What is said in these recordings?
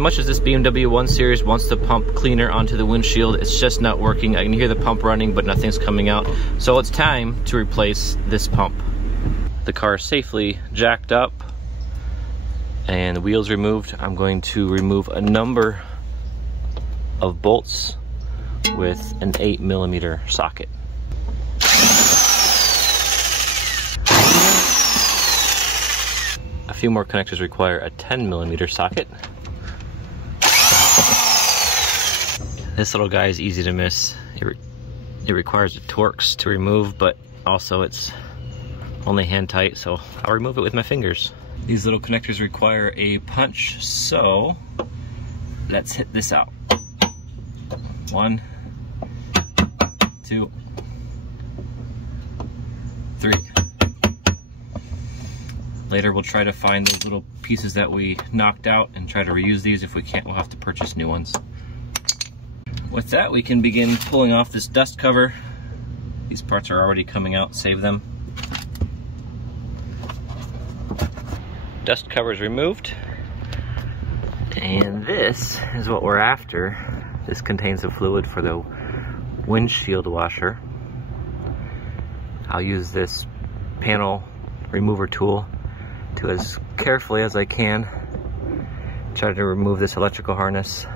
much as this BMW 1 Series wants to pump cleaner onto the windshield, it's just not working. I can hear the pump running, but nothing's coming out. So it's time to replace this pump. The car is safely jacked up and the wheels removed. I'm going to remove a number of bolts with an 8mm socket. A few more connectors require a 10mm socket. This little guy is easy to miss. It requires the Torx to remove, but also it's only hand tight, so I'll remove it with my fingers. These little connectors require a punch, so let's hit this out. 1, 2, 3. Later we'll try to find those little pieces that we knocked out and try to reuse these. If we can't, we'll have to purchase new ones. With that, we can begin pulling off this dust cover. These parts are already coming out, save them. Dust cover is removed. And this is what we're after. This contains the fluid for the windshield washer. I'll use this panel remover tool to, as carefully as I can, try to remove this electrical harness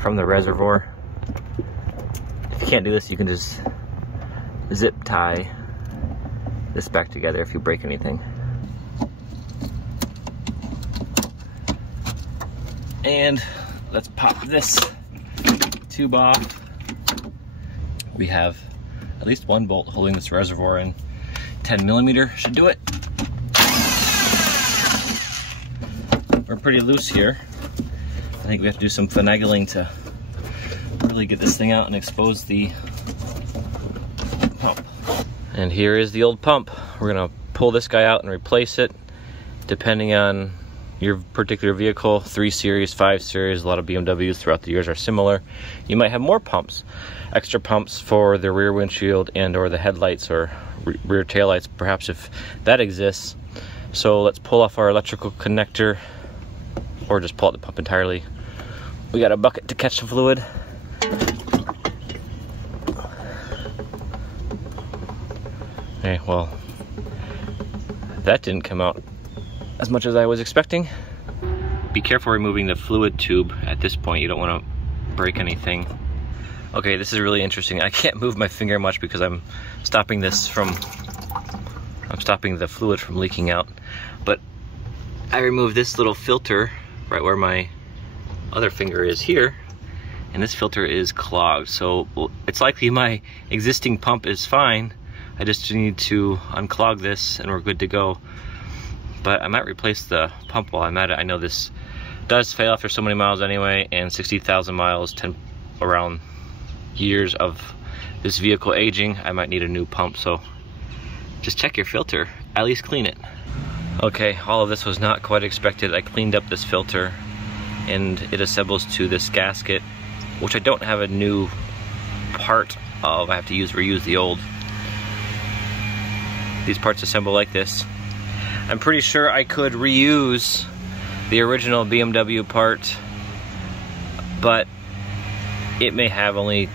from the reservoir. If you can't do this, you can just zip tie this back together if you break anything. And let's pop this tube off. We have at least one bolt holding this reservoir in. 10mm should do it. We're pretty loose here. I think we have to do some finagling to really get this thing out and expose the pump. And here is the old pump. We're gonna pull this guy out and replace it depending on your particular vehicle. 3 Series, 5 Series, a lot of BMWs throughout the years are similar. You might have more pumps, extra pumps for the rear windshield and or the headlights or rear taillights, perhaps, if that exists. So let's pull off our electrical connector, or just pull out the pump entirely. We got a bucket to catch the fluid. Okay, well, that didn't come out as much as I was expecting. Be careful removing the fluid tube at this point. You don't want to break anything. Okay, this is really interesting. I can't move my finger much because I'm stopping the fluid from leaking out. But I removed this little filter right where my other finger is here, and this filter is clogged. So it's likely my existing pump is fine. I just need to unclog this and we're good to go. But I might replace the pump while I'm at it. I know this does fail after so many miles anyway, and 60,000 miles, 10 around years of this vehicle aging, I might need a new pump. So just check your filter, at least clean it. Okay, all of this was not quite expected. I cleaned up this filter and it assembles to this gasket, which I don't have a new part of. I have to reuse the old. These parts assemble like this. I'm pretty sure I could reuse the original BMW part, but it may have only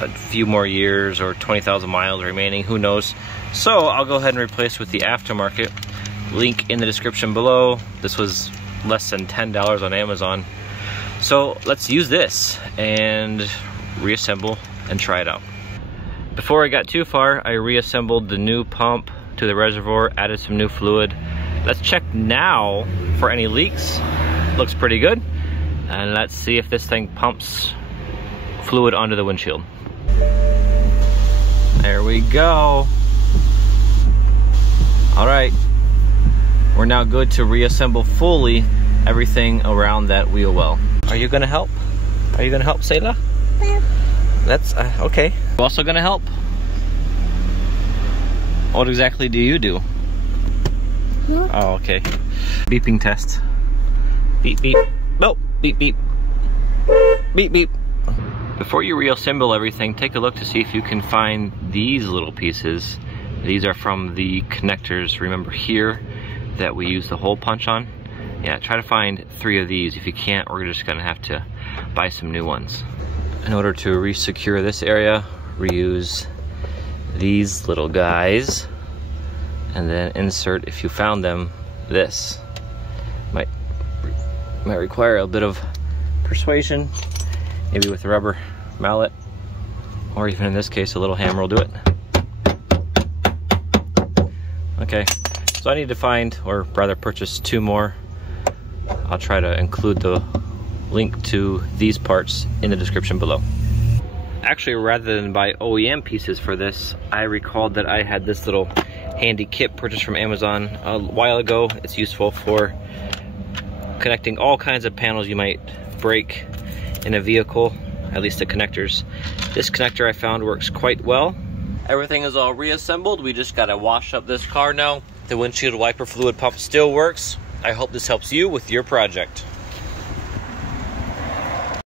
a few more years or 20,000 miles remaining, who knows. So I'll go ahead and replace with the aftermarket. Link in the description below. This was less than $10 on Amazon. So let's use this and reassemble and try it out. Before I got too far, I reassembled the new pump to the reservoir, added some new fluid. Let's check now for any leaks. Looks pretty good. And let's see if this thing pumps fluid onto the windshield. There we go. All right. We're now good to reassemble fully everything around that wheel well. Are you gonna help? Are you gonna help, Sayla? No. That's okay. You also gonna help? What exactly do you do? No. Oh, okay. Beeping test. Beep, beep. Oh, beep, beep. Beep, beep. Before you reassemble everything, take a look to see if you can find these little pieces. These are from the connectors, remember here, that we use the hole punch on. yeah, try to find 3 of these. If you can't, we're just gonna have to buy some new ones. In order to re-secure this area, reuse these little guys, and then insert, if you found them, this. Might require a bit of persuasion, maybe with a rubber mallet, or even in this case, a little hammer will do it. Okay, so I need to find, or rather purchase 2 more. I'll try to include the link to these parts in the description below. Actually, rather than buy OEM pieces for this, I recalled that I had this little handy kit purchased from Amazon a while ago. It's useful for connecting all kinds of panels you might break in a vehicle, at least the connectors. This connector I found works quite well. Everything is all reassembled. We just gotta wash up this car now. The windshield wiper fluid pump still works. I hope this helps you with your project.